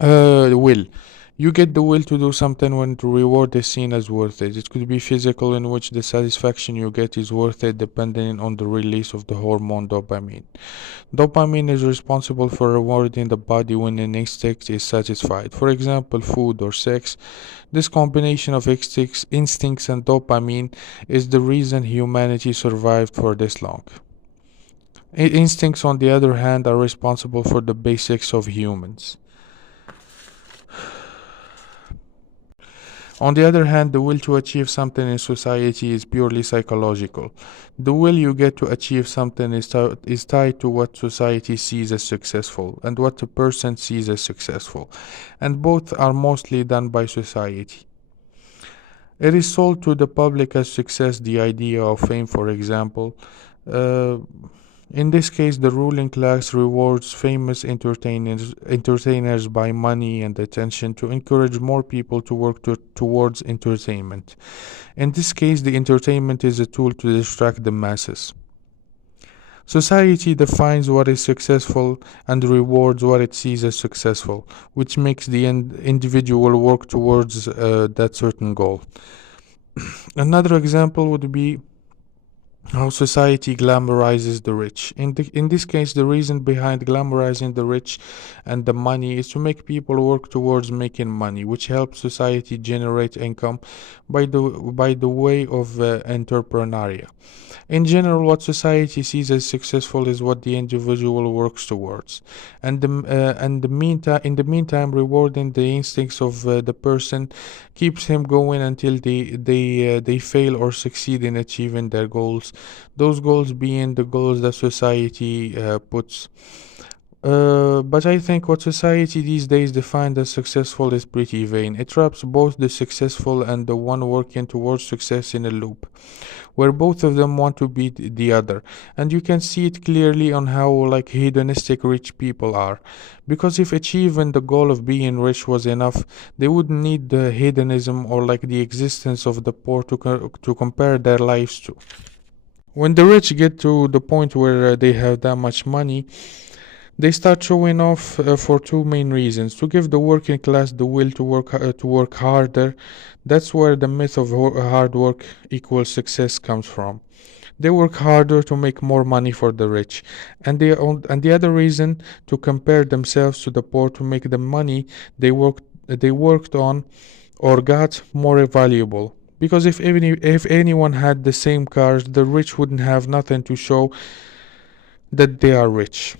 Will. You get the will to do something when the reward is seen as worth it. It could be physical, in which the satisfaction you get is worth it depending on the release of the hormone dopamine. Dopamine is responsible for rewarding the body when an instinct is satisfied. For example, food or sex. This combination of instincts and dopamine is the reason humanity survived for this long. Instincts, on the other hand, are responsible for the basics of humans. On the other hand, the will to achieve something in society is purely psychological. The will you get to achieve something is tied to what society sees as successful and what a person sees as successful, and both are mostly done by society. It is sold to the public as success, the idea of fame, for example. Uh, in this case, the ruling class rewards famous entertainers by money and attention to encourage more people to work towards entertainment. In this case, the entertainment is a tool to distract the masses. Society defines what is successful and rewards what it sees as successful, which makes the individual work towards that certain goal. Another example would be how society glamorizes the rich. In this case, the reason behind glamorizing the rich and the money is to make people work towards making money, which helps society generate income by the way of entrepreneuria. In general, what society sees as successful is what the individual works towards, in the meantime, rewarding the instincts of the person keeps him going until they fail or succeed in achieving their goals. Those goals being the goals that society puts. But I think what society these days defines as successful is pretty vain. It traps both the successful and the one working towards success in a loop, where both of them want to beat the other. And you can see it clearly on how like hedonistic rich people are. Because if achieving the goal of being rich was enough, they wouldn't need the hedonism or like the existence of the poor to compare their lives to. When the rich get to the point where they have that much money, they start showing off for two main reasons: to give the working class the will to work harder. That's where the myth of hard work equals success comes from. They work harder to make more money for the rich, and the other reason, to compare themselves to the poor to make the money they worked on or got more valuable. Because if anyone had the same cars, the rich wouldn't have nothing to show that they are rich.